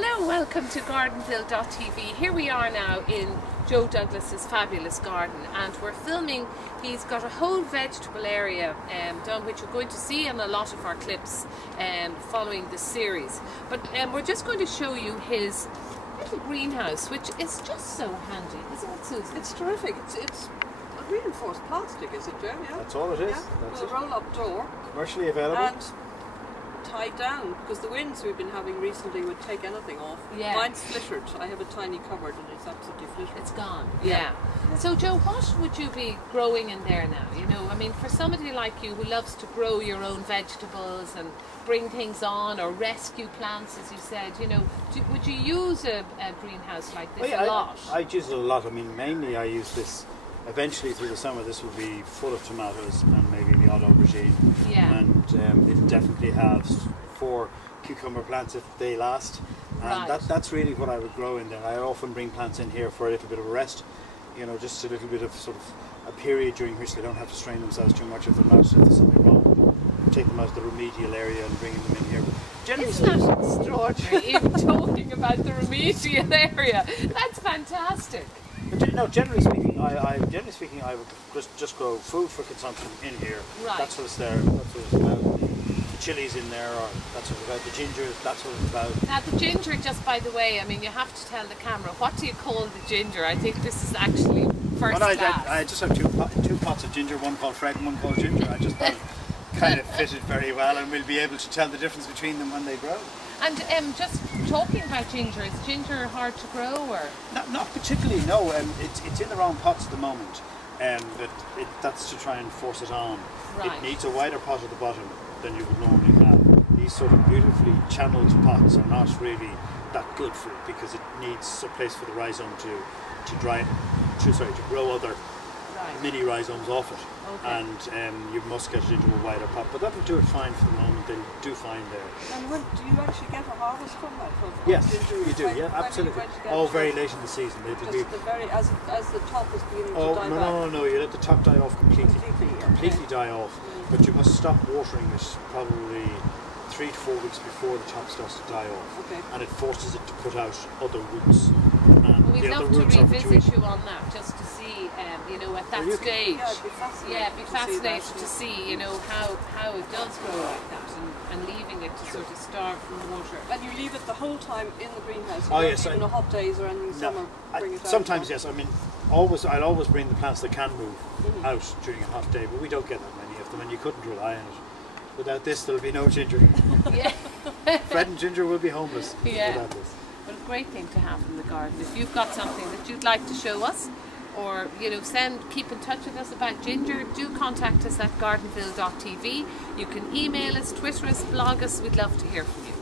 Hello, welcome to Gardenville.tv. Here we are now in Joe Douglas's fabulous garden, and we're filming. He's got a whole vegetable area done, which you're going to see in a lot of our clips following this series. But we're just going to show you his little greenhouse, which is just so handy, isn't it, Susan? It's terrific. It's reinforced plastic, is it, Joe? Yeah. That's all it is. Yeah. That's With a roll-up door. Commercially available. And tied down, because the winds we've been having recently would take anything off. Yeah. Mine's flittered. I have a tiny cupboard and it's absolutely flittered. It's gone. Yeah. So Joe, what would you be growing in there now? You know, I mean, for somebody like you who loves to grow your own vegetables and bring things on or rescue plants, as you said, you know, would you use a greenhouse like this a lot? I use it a lot. I mean, mainly I use this. Eventually, through the summer, this will be full of tomatoes and maybe the odd aubergine. Yeah. And it'll definitely have 4 cucumber plants if they last. And Right. that's really what I would grow in there. I often bring plants in here for a little bit of a rest. You know, just a little bit of sort of a period during which they don't have to strain themselves too much if there's something wrong with them. Take them out of the remedial area and bringing them in here. Generally Isn't that extraordinary? Even talking about the remedial area. That's fantastic. But no, generally speaking, I would just grow food for consumption in here. Right. That's what it's there. That's what it's about. The chilies in there, or that's what it's about. The ginger, that's what it's about. Now the ginger, just by the way, I mean, you have to tell the camera, what do you call the ginger? I think this is actually first class. I just have two pots of ginger, one called Fred and one called Ginger. I just thought it kind of fitted very well, and we'll be able to tell the difference between them when they grow. And just talking about ginger, is ginger hard to grow, or? Not particularly, no. It's in the wrong pots at the moment. That's to try and force it on. Right. It needs a wider pot at the bottom than you would normally have. These sort of beautifully channeled pots are not really that good for it because it needs a place for the rhizome to grow other mini rhizomes off it. Okay. And you must get it into a wider pot, but that'll do it fine for the moment. They'll do fine there. And when do you actually get a harvest from that? Yes, ginger? you do. Yeah, absolutely. Very late in the season. As the top is beginning to die back. No. You let the top die off completely. Completely Die off. But you must stop watering it probably 3 to 4 weeks before the top starts to die off. Okay. And it forces it to put out other roots. And we'd love to revisit you on that, just to see, you know, at that stage. Yeah, it'd be fascinating. To see, you know, how it does grow like that, and leaving it to sort of starve from water. And you leave it the whole time in the greenhouse. Yes. Even on hot days or anything. Summer, bring it out. Sometimes yes. I mean, I'll always bring the plants that can move out during a hot day, but we don't get that many of them, and you couldn't rely on it. Without this, there'll be no ginger. Yeah. Fred and Ginger will be homeless without this. But a great thing to have in the garden. If you've got something that you'd like to show us, or you know, keep in touch with us about ginger, do contact us at gardenville.tv. You can email us, Twitter us, blog us. We'd love to hear from you.